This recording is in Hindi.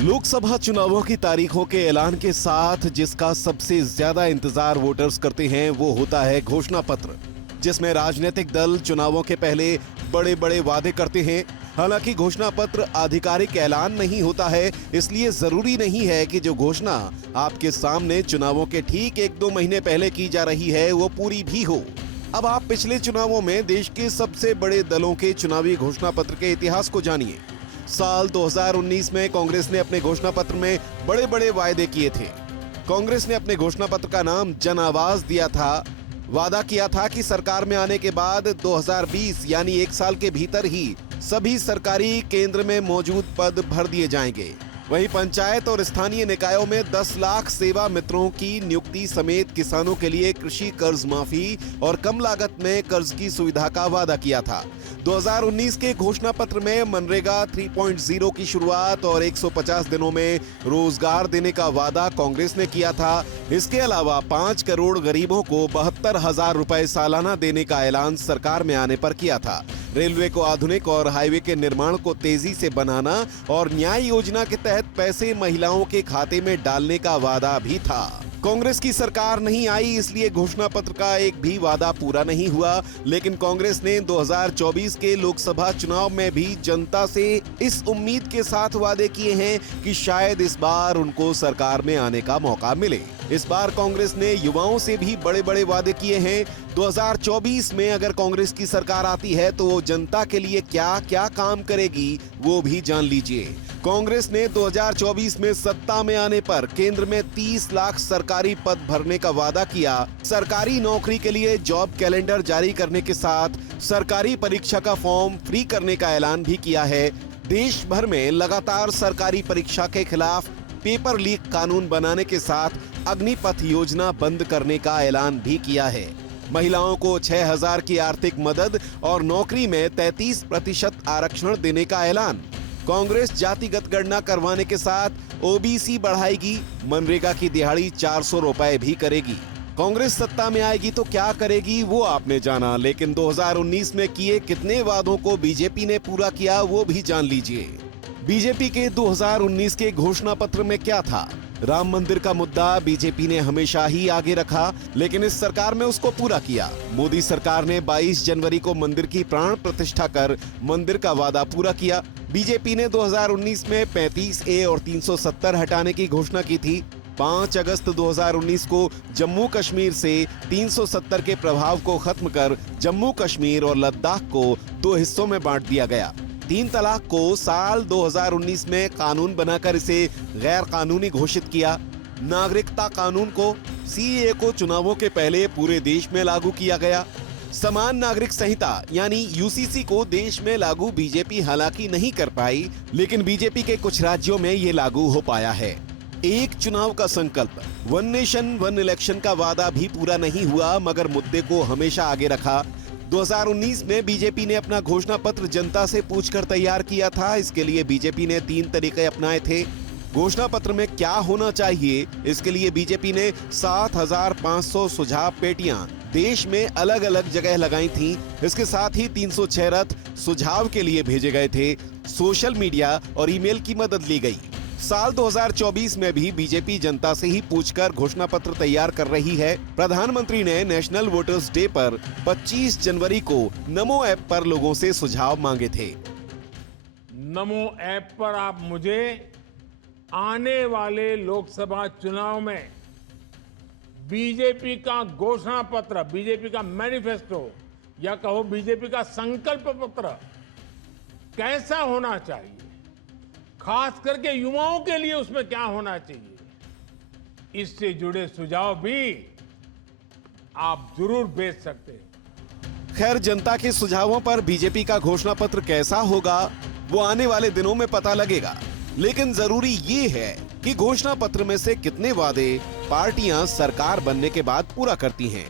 लोकसभा चुनावों की तारीखों के ऐलान के साथ जिसका सबसे ज्यादा इंतजार वोटर्स करते हैं वो होता है घोषणा पत्र, जिसमें राजनीतिक दल चुनावों के पहले बड़े बड़े वादे करते हैं। हालांकि घोषणा पत्र आधिकारिक ऐलान नहीं होता है, इसलिए जरूरी नहीं है कि जो घोषणा आपके सामने चुनावों के ठीक 1-2 महीने पहले की जा रही है वो पूरी भी हो। अब आप पिछले चुनावों में देश के सबसे बड़े दलों के चुनावी घोषणा पत्र के इतिहास को जानिए। साल 2019 में कांग्रेस ने अपने घोषणा पत्र में बड़े बड़े वायदे किए थे। कांग्रेस ने अपने घोषणा पत्र का नाम जन आवाज दिया था। वादा किया था कि सरकार में आने के बाद 2020 यानी 1 साल के भीतर ही सभी सरकारी केंद्र में मौजूद पद भर दिए जाएंगे। वहीं पंचायत और स्थानीय निकायों में 10 लाख सेवा मित्रों की नियुक्ति समेत किसानों के लिए कृषि कर्ज माफी और कम लागत में कर्ज की सुविधा का वादा किया था। 2019 के घोषणा पत्र में मनरेगा 3.0 की शुरुआत और 150 दिनों में रोजगार देने का वादा कांग्रेस ने किया था। इसके अलावा 5 करोड़ गरीबों को 72,000 रुपए सालाना देने का ऐलान सरकार में आने पर किया था। रेलवे को आधुनिक और हाईवे के निर्माण को तेजी से बनाना और न्याय योजना के तहत पैसे महिलाओं के खाते में डालने का वादा भी था। कांग्रेस की सरकार नहीं आई, इसलिए घोषणा पत्र का एक भी वादा पूरा नहीं हुआ। लेकिन कांग्रेस ने 2024 के लोकसभा चुनाव में भी जनता से इस उम्मीद के साथ वादे किए हैं कि शायद इस बार उनको सरकार में आने का मौका मिले। इस बार कांग्रेस ने युवाओं से भी बड़े बड़े वादे किए हैं। 2024 में अगर कांग्रेस की सरकार आती है तो वो जनता के लिए क्या क्या काम करेगी वो भी जान लीजिए। कांग्रेस ने 2024 में सत्ता में आने पर केंद्र में 30 लाख सरकारी पद भरने का वादा किया। सरकारी नौकरी के लिए जॉब कैलेंडर जारी करने के साथ सरकारी परीक्षा का फॉर्म फ्री करने का ऐलान भी किया है। देश भर में लगातार सरकारी परीक्षा के खिलाफ पेपर लीक कानून बनाने के साथ अग्निपथ योजना बंद करने का ऐलान भी किया है। महिलाओं को 6,000 की आर्थिक मदद और नौकरी में 33% आरक्षण देने का ऐलान। कांग्रेस जातिगत गणना करवाने के साथ ओबीसी बढ़ाएगी। मनरेगा की दिहाड़ी 400 रुपए भी करेगी। कांग्रेस सत्ता में आएगी तो क्या करेगी वो आपने जाना, लेकिन 2019 में किए कितने वादों को बीजेपी ने पूरा किया वो भी जान लीजिए। बीजेपी के 2019 के घोषणा पत्र में क्या था? राम मंदिर का मुद्दा बीजेपी ने हमेशा ही आगे रखा, लेकिन इस सरकार में उसको पूरा किया। मोदी सरकार ने 22 जनवरी को मंदिर की प्राण प्रतिष्ठा कर मंदिर का वादा पूरा किया। बीजेपी ने 2019 में 35A और 370 हटाने की घोषणा की थी। 5 अगस्त 2019 को जम्मू कश्मीर से 370 के प्रभाव को खत्म कर जम्मू कश्मीर और लद्दाख को 2 हिस्सों में बांट दिया गया। 3 तलाक को साल 2019 में कानून बनाकर इसे गैर कानूनी घोषित किया। नागरिकता कानून को CAA को चुनावों के पहले पूरे देश में लागू किया गया। समान नागरिक संहिता यानी UCC को देश में लागू बीजेपी हालांकि नहीं कर पाई, लेकिन बीजेपी के कुछ राज्यों में ये लागू हो पाया है। एक चुनाव का संकल्प, 1 नेशन 1 इलेक्शन का वादा भी पूरा नहीं हुआ, मगर मुद्दे को हमेशा आगे रखा। 2019 में बीजेपी ने अपना घोषणा पत्र जनता से पूछकर तैयार किया था। इसके लिए बीजेपी ने 3 तरीके अपनाए थे। घोषणा पत्र में क्या होना चाहिए, इसके लिए बीजेपी ने 7,500 सुझाव पेटियां देश में अलग अलग जगह लगाई थीं। इसके साथ ही 306 रथ सुझाव के लिए भेजे गए थे। सोशल मीडिया और ईमेल की मदद ली गई। साल 2024 में भी बीजेपी जनता से ही पूछकर घोषणा पत्र तैयार कर रही है। प्रधानमंत्री ने नेशनल वोटर्स डे पर 25 जनवरी को नमो ऐप पर लोगों से सुझाव मांगे थे। नमो ऐप पर आप मुझे आने वाले लोकसभा चुनाव में बीजेपी का घोषणा पत्र, बीजेपी का मैनिफेस्टो या कहो बीजेपी का संकल्प पत्र कैसा होना चाहिए, खास करके युवाओं के लिए उसमें क्या होना चाहिए, इससे जुड़े सुझाव भी आप जरूर भेज सकते हैं। खैर, जनता के सुझावों पर बीजेपी का घोषणा पत्र कैसा होगा वो आने वाले दिनों में पता लगेगा। लेकिन जरूरी ये है कि घोषणा पत्र में से कितने वादे पार्टियां सरकार बनने के बाद पूरा करती हैं।